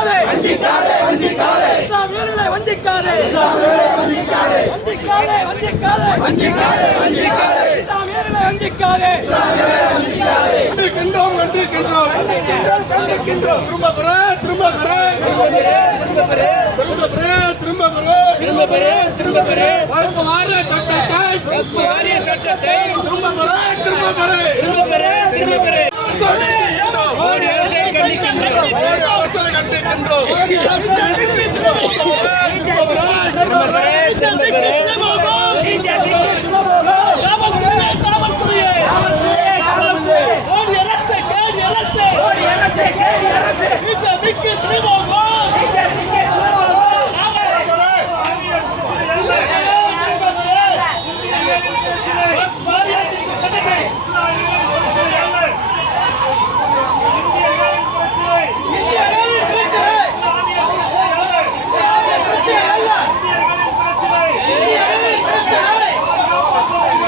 வஞ்சிக்காதே வஞ்சிக்காதே வஞ்சிக்காதே இஸ்லாமியர்களை வஞ்சிக்காதே இஸ்லாமியர்களை வஞ்சிக்காதே வஞ்சிக்காதே வஞ்சிக்காதே வஞ்சிக்காதே வஞ்சிக்காதே இஸ்லாமியர்களை வஞ்சிக்காதே இஸ்லாமியர்களை வஞ்சிக்காதே கண்டிக்கின்றோம் கண்டிக்கின்றோம் கண்டிக்கின்றோம் திரும்ப பெற திரும்ப பெற திரும்ப பெற திரும்ப பெற திரும்ப பெற திரும்ப பெற திரும்ப பெற வகுப்பு வாரிய சட்டத்தை வகுப்பு வாரிய சட்டத்தை திரும்ப பெற திரும்ப பெற திரும்ப பெற திரும்ப பெற மோடி அரசை கண்டிக்கின்றோம் மோடி அரசை கண்டிக்கின்றோம் மோடி அரசை கண்டிக்கின்றோம் திரும்ப பெற திரும்ப பெற திரும்ப பெற பிஜேபி துணை காவல்துறை காவல்துறை காவல்துறை மோடி அரசை கேடி அரசை மோடி அரசை கேடி அரசை பிஜேபிக்கு துணை